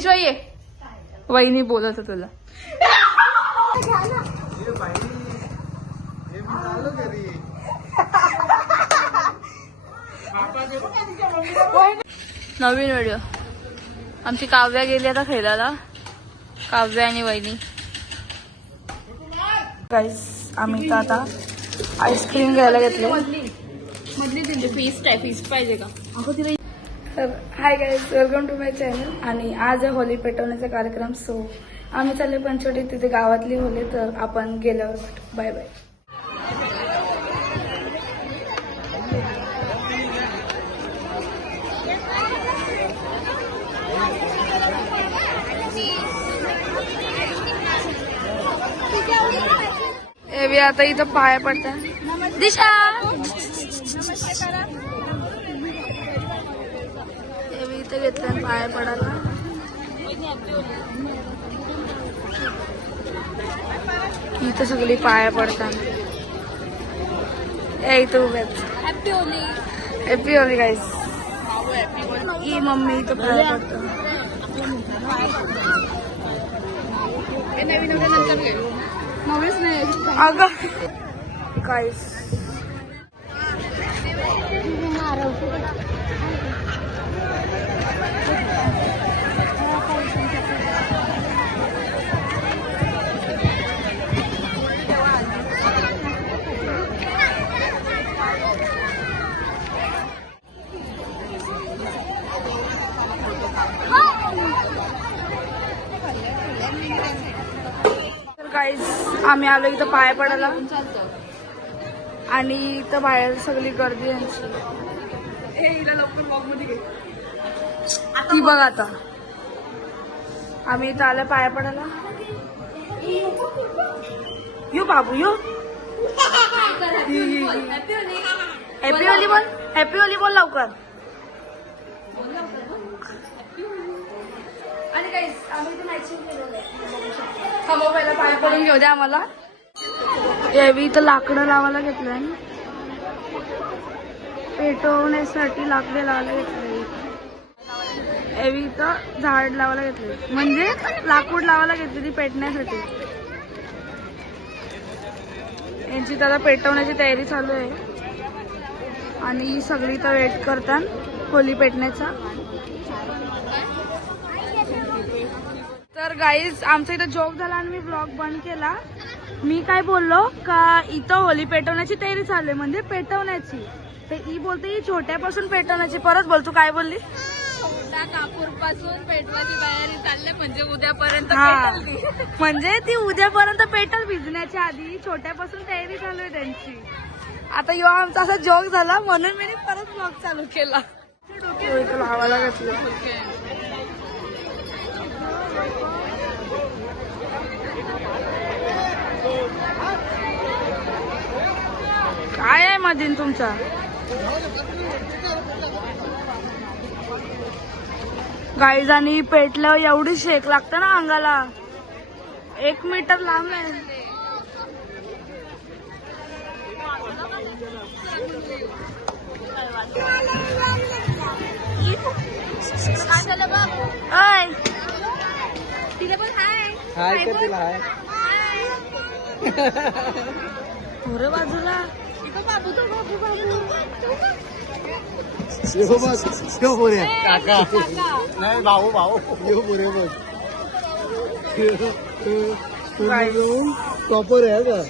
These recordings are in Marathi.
विश्वाई ये, वहिनी बोलत होत तुला. नवीन व्हिडिओ. आमची काव्या गेली आता खेळायला, काव्या आणि वहिनी. गाईस आम्ही तर आता आईस्क्रीम घ्यायला घेतले. मधली फीस पाहिजे का? तर hi guys, welcome to my channel. आणि आज आहे होली पेटवण्याचा कार्यक्रम. सो आम्ही चालले पंचवटी, तिथे गावातली होली. तर आपण गेल्यावर भेटू. Bye bye. एवी आता इथं पाया पडतात. दिशा एवी इथं घेतल्या पाया पडायला. इथं सगळी पाया पडतात. इथं उभ्यात. Happy Holi. Happy Holi guys. ही मम्मी इथं पाया पडतात. नवीन नंतर नवीच नाही अगं गाईस. गाईज आम्ही आलो इथं पाया पडायला. आणि इथं बाहेर सगळी गर्दी यांची. ती बघ आता आम्ही इथं आलं पाया पडायला. यो बाबू यो. हॅपी होली बोल. हॅपी होली बोल लवकर. आणि गाईज आम्ही इथे मॅचिंग केलेलं आहे. पहिला पाया पडून घेऊ द्या आम्हाला. यावी इथं लाकडं लावायला घेतलंय. पेटवण्यासाठी लाकडे लावायला घेतले. यावी इथं झाड लावायला घेतले, म्हणजे लाकूड लावायला घेतली पेटण्यासाठी. यांची त्याला पेटवण्याची तयारी चालू आहे. आणि सगळी तर वेट करतात होली पेटण्याचा. तर गाईज आमचा इथं जोक झाला आणि मी ब्लॉग बंद केला. मी काय बोललो का इथं होली पेटवण्याची तयारी चालू आहे, म्हणजे पेटवण्याची. तर ही बोलते ही छोट्यापासून पेटवण्याची. परत बोल, तू काय बोलली? कापूर पासून पेटवायची तयारी चालली, म्हणजे उद्यापर्यंत. म्हणजे ती उद्यापर्यंत पेटल भिजण्याच्या आधी. छोट्यापासून तयारी चालू आहे त्यांची. आता यो आमचा असा जोक झाला म्हणून मी परत ब्लॉग चालू केला. लावायला घेतलं. काय आहे मधीन तुमचा? गाईज आणि पेटल्यावर एवढी शेक लागतं ना अंगाला. 1 मीटर लांब आहे. तिला पण हाय थोडं बाजूला. काका नाही भाऊ भाऊ प्रॉपर आहे का?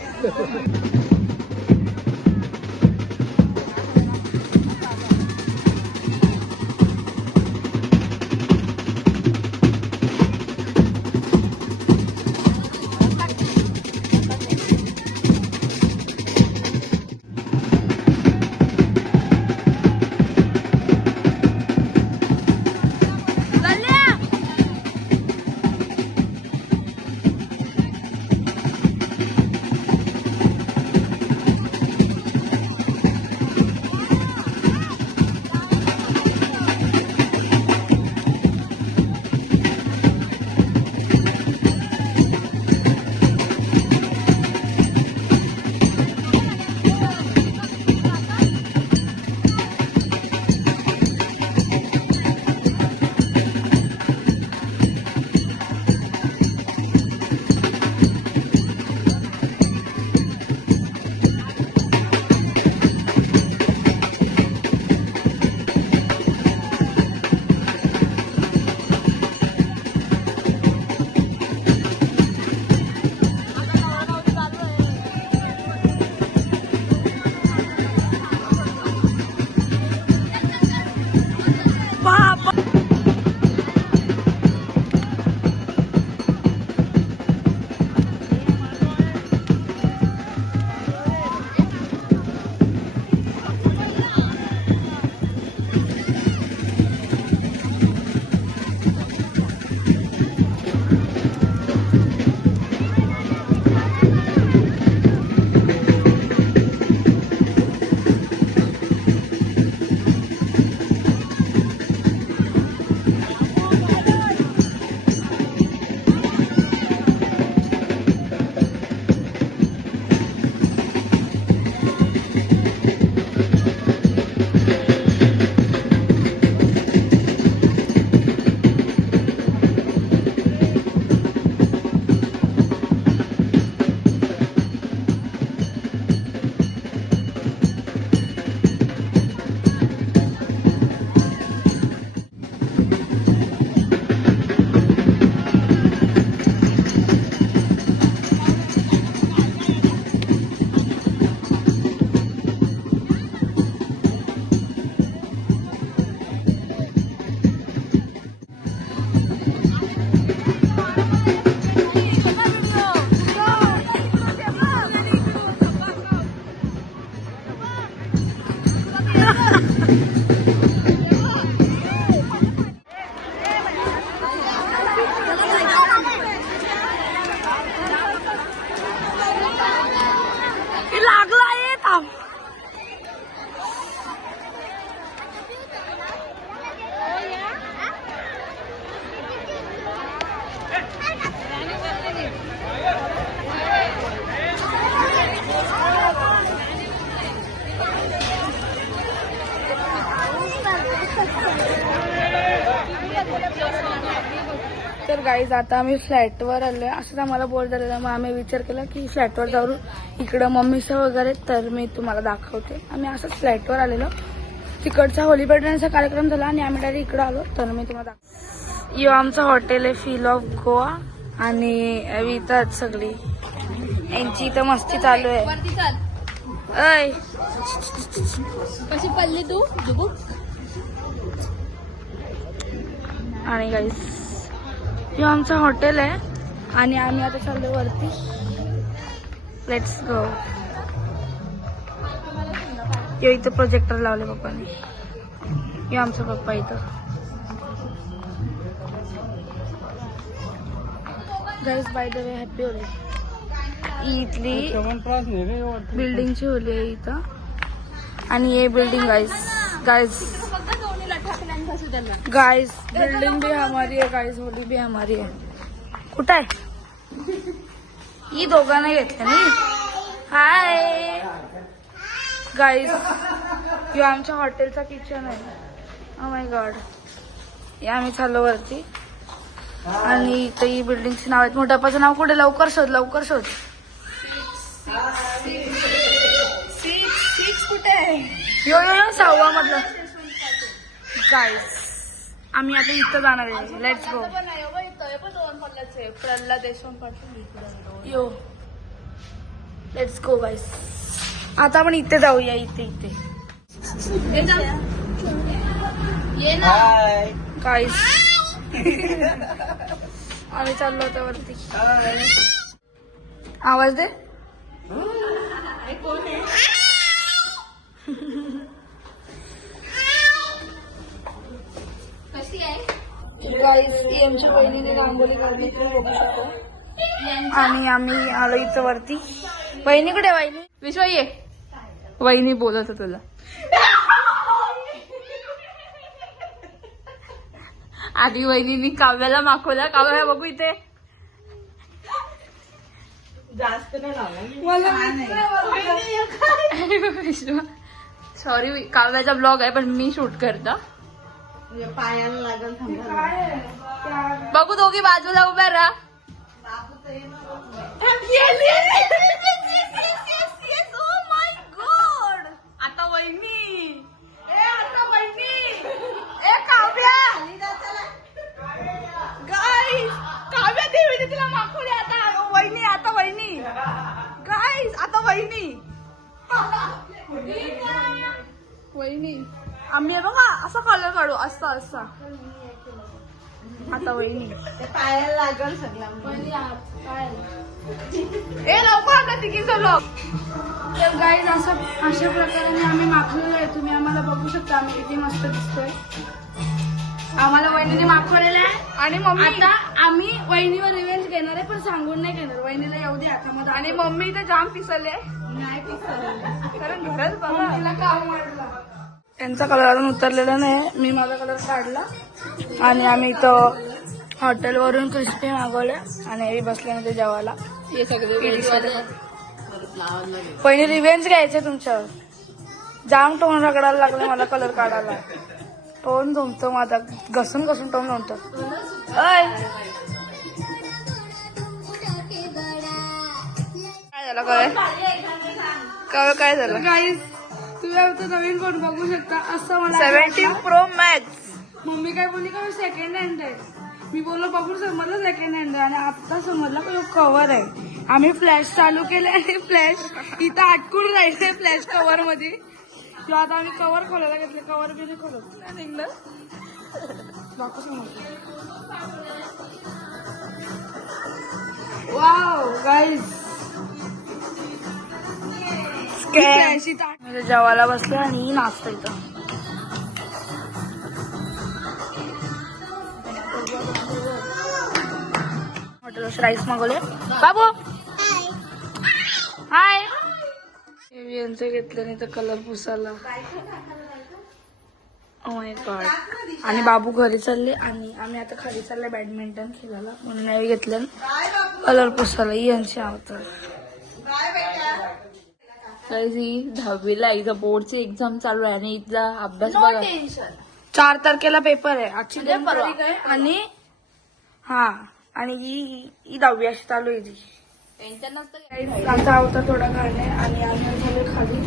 तर गाईज आता आम्ही फ्लॅटवर आलोय असंच आम्हाला बोर झालेलं, मग आम्ही विचार केला की फ्लॅटवर जाऊन इकडं मम्मीचं वगैरे, तर मी तुम्हाला दाखवते. आम्ही असंच फ्लॅटवर आलेलो, तिकडचा होली पेटवण्याचा कार्यक्रम झाला आणि आम्ही डायरेक्ट इकडं आलो, तर मी तुम्हाला दाखव. यो आमचं हॉटेल आहे फील ऑफ गोवा आणि इथंच सगळी यांची इथं मस्ती चालू आहे. ऐ कशी पडली तू? आणि गाईज हे आमचं हॉटेल आहे आणि आम्ही आता चाललो वरती. Let's go. यो इथं प्रोजेक्टर लावले पप्पांनी. हे आमचा पप्पा इथं. Guys by the way happy Holy. इथली बिल्डिंगची होली आहे इथं आणि हे बिल्डिंग गाईज बिल्डिंग भी हमारी है गाइस, होली भी हमारी है. कुठं आहे ही? दोघांना घेतलं नाही. हाय गाईज, यो आमच्या हॉटेलचा किचन आहे. Oh my God. या आम्ही चाललो वरती आणि इथं ही बिल्डिंगची नाव आहेत. मोठ्यापाचं नाव कुठे? लवकर शोध, लवकर शोध. 6 कुठे आहे? यो 6वा मधलं. गाईज आम्ही आता इथं जाणार आहे. Let's go. Pralhad yo let's go guys. आता आपण इथे जाऊया. इथे गाईज आम्ही चाललो होतो वरती. आवाज दे. गाईज आमच्या बहिणीने रांगोळी काढली, तुम्ही बघू शकतो. आणि आम्ही आलो इथं वरती. वहिनी कुठे? वहिनी विश्वा ये. वहिनी बोलत तुला. आधी वहिनीने काव्याला माखवला. काव्या बघू इथे. जास्त नाही लावला. विश्वा सॉरी, काव्याचा ब्लॉग आहे पण मी शूट करता. पायाला लागल. बघू दोघी बाजूला उभ्या राहा. आता वहिनी. आता वहिनी. काव्या गाईस, काव्या देवी तिला माखवली. आता वहिनी. आता वहिनी गाईस. आता वहिनी. वहिनी आम्ही बघा असा कलर काढू. असा आता वहिनी. पायाला लागल सगळं. लवकर आता तिकीचा ब्लॉग. तर गाईज अशा प्रकारे आम्ही माखवलेलो आहे. तुम्ही आम्हाला बघू शकता आम्ही किती मस्त दिसतोय. आम्हाला वहिनीने माखवलेलं आहे आणि मम्मी आता आम्ही वहिनीवर रिव्हेंज घेणार आहे, पण सांगून नाही घेणार. वहिनीला येऊ दे हातामध्ये. आणि मम्मी इथे जाम पिसले. नाही पिसलं. कारण घरात बघा तिला काम वाढला. त्यांचा कलर अजून उतरलेला नाही. मी माझा कलर काढला आणि आम्ही इथं हॉटेलवरून क्रिस्पी मागवले आणि हे बसले ना ते जेवायला. हे सगळे पहिली रिव्हेंज घ्यायचे तुमच्यावर. जाम टोन रगडायला लागले मला कलर काढायला. टोन जमतो माझा. घसून टोन जमतो. काय झालं? काय झालं? गाईज तुम्ही आता नवीन फोन बघू शकता. असं मला 17 Pro Max. मम्मी काय बोलली का सेकंड हँड आहे. मी बोललो बघून समजलं सेकंड हँड आहे आणि आता समजलं का कव्हर आहे. आम्ही फ्लॅश चालू केले आणि फ्लॅश इथं अटकून राहिले फ्लॅश कव्हर मध्ये. किंवा आता आम्ही कव्हर खोलायला घेतले. कव्हर बिने खोलत निघलं. बापू समजलं. वाव गाईज जेवायला बसले आणि नाचतो इथं. हॉटेलवर राईस मागवले. बाबू हाय. यांचं घेतलं नाही तर कलर पुसायला. Oh my God. आणि बाबू घरी चालले आणि आम्ही आता खाली चालले बॅडमिंटन खेळायला म्हणून नाही घेतलं कलर पुसायला. यांची आवडतं. ही 10वीला इथं बोर्डची एक्झाम चालू आहे आणि इथला अभ्यास बघा. 4 तारखेला पेपर आहे. आजची म्हणजे 2 परवा. तारीख आहे आणि हा आणि ही 10वी अशी चालू आहे ती. टेन्शन नसतं. Guys, आमचा अवतार थोडा घालणे आणि आम्ही झालो खाली.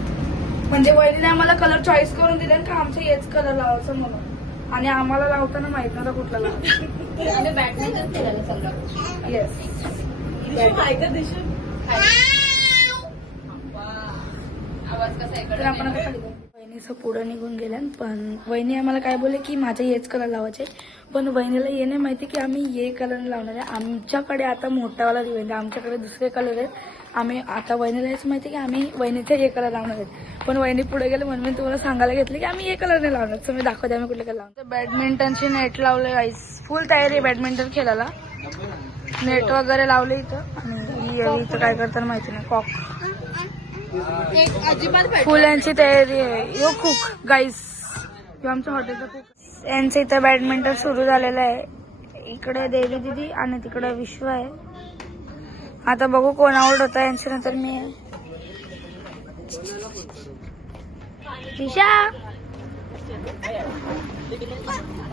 म्हणजे वहिनीने आम्हाला कलर चॉईस करून दिले का आमचं हेच कलर लावायचं म्हणून. आणि आम्हाला लावताना माहित नव्हता कुठला लावायचा. आम्ही बॅडमिंटन खेळायला चाललो. येस. आवाज कसा आहे तर आपण आता खाली जाऊ. वहिनीचं पुढं निघून गेल्या पण वहिनी आम्हाला काय बोलले की माझे हेच कलर लावायचे. पण वहिनीला हे नाही माहिती की आम्ही हे कलर लावणार आहे. आमच्याकडे आता मोठावाला दिवे आमच्याकडे दुसरे कलर आहेत. आम्ही आता वहिनीला हेच माहिती की आम्ही वहिनीचे हे कलर लावणार आहेत. पण वहिनी पुढे गेले म्हणून मी तुम्हाला सांगायला घेतले की आम्ही हे कलर नाही लावणार. तर मी दाखवते आम्ही कुठले कलर लावणार. बॅडमिंटनची नेट लावले गाईस. फुल तयारी आहे बॅडमिंटन खेळायला. नेट वगैरे लावले इथं आणि इथं काय करताना माहिती नाही. कॉक फुलांची तयारी आहे. यो कुक गाईस किंवा आमचं हॉटेलचं कुक यांचं इथं बॅडमिंटन सुरू झालेलं आहे. इकडे देवी दिदी आणि तिकडे विश्व आहे. आता बघू कोण आउट होता यांच्या नंतर मी आहे. दिशा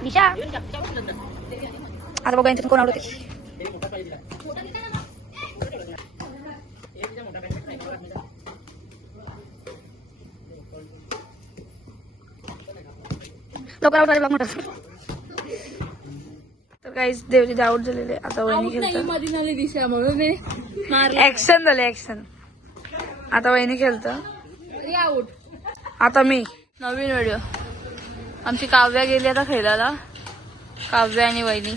दिशा आता बघू यांच्यातून कोण आउट होते. लवकर आउट झाले मोठा. तर काहीच देवजी आउट झालेले. आता वहिनी खेळतात. दिशा म्हणून ऍक्शन झाले ऍक्शन. आता वहिनी खेळतं. आउट. आता मी नवीन व्हिडिओ. आमची काव्या गेली आता खेळायला. काव्या आणि वहिनी.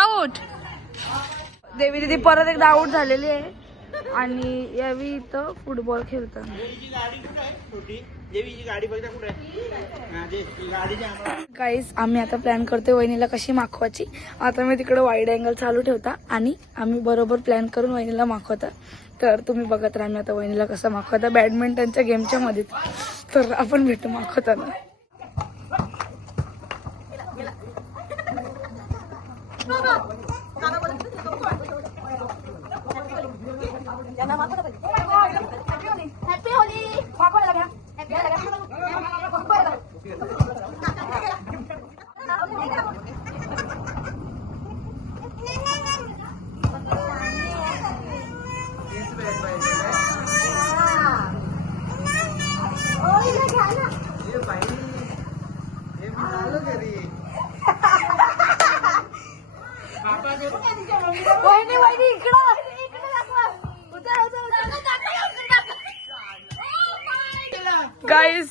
आउट. देवी दिदी परत एकदा आउट झालेली आहे आणि यावी इथं फुटबॉल खेळतात. गाईस आम्ही आता प्लॅन करतोय वहिनीला कशी माखवायची. आता मी तिकडे वाईड अँगल चालू ठेवता आणि आम्ही बरोबर प्लॅन करून वहिनीला माखवता. तर तुम्ही बघत राहा मी आता वहिनीला कसं माखवता बॅडमिंटनच्या गेमच्या मध्ये. तर आपण भेटू माखवताना. Happy Holy. वहिनी वहिनी इकडं गाईस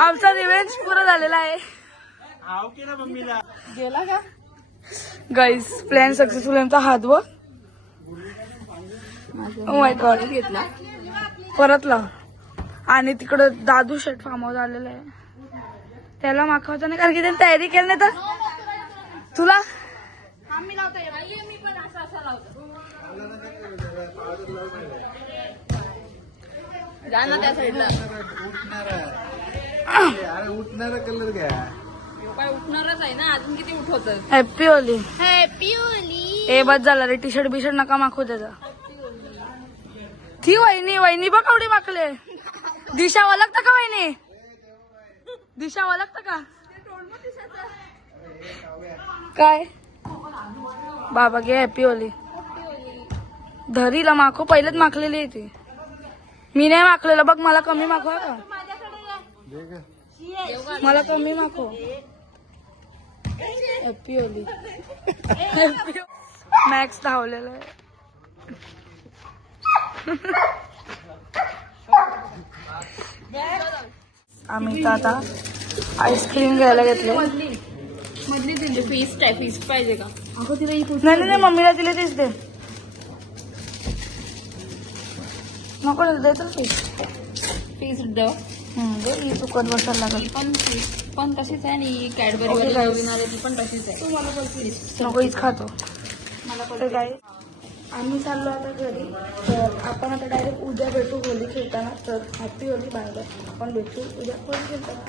आमचा रिव्हेंज पुरा झालेला आहे. गेला का? गाईस प्लॅन सक्सेसफुल. आमचा हात व ओ माय गॉड घेतला. परत लाव. आणि तिकडं दादू शेट फार्म हाऊस आलेला आहे. त्याला माखवता नाही कारण की त्याने तयारी केली नाही तर तुला जा ना त्या साईडला. उठणारा कलर घ्या. काय उठणारच आहे ना. अजून किती उठवत. हॅपी होली. हॅपी होली. ए बस झाला रे. टी शर्ट बिशर्ट नका माखू त्याचा. ती वहिनी वहिनी बघ कवडी माखले. दिशा ओळखता का वहिनी. दिशा ओळखता का काय. बाबा घे हॅपी होली. धरीला माखो पहिलेच माखलेली आहे ती. मी नाही माखलेलं बघ. मला कमी माखवा का. मला कमी माखो. Happy Holy. मॅक्स धावलेला आहे. आम्ही तर आता आईस्क्रीम घ्यायला घेतले. मधली दिली फीस काय. फीस पाहिजे का. नाही नाही मम्मीला दिले तेच दे. नको दे तर फीस द. दे चुकत बसायला लागेल. पण फीस पण तशीच आहे आणि कॅडबरी नवीन आले ती पण तशीच आहे. नको हीच खातो. मला तर काय आम्ही चाललो आता घरी. तर आपण आता डायरेक्ट उद्या भेटू होली खेळताना. तर हॅपी होली. Bye bye. आपण भेटू उद्या होली खेळताना.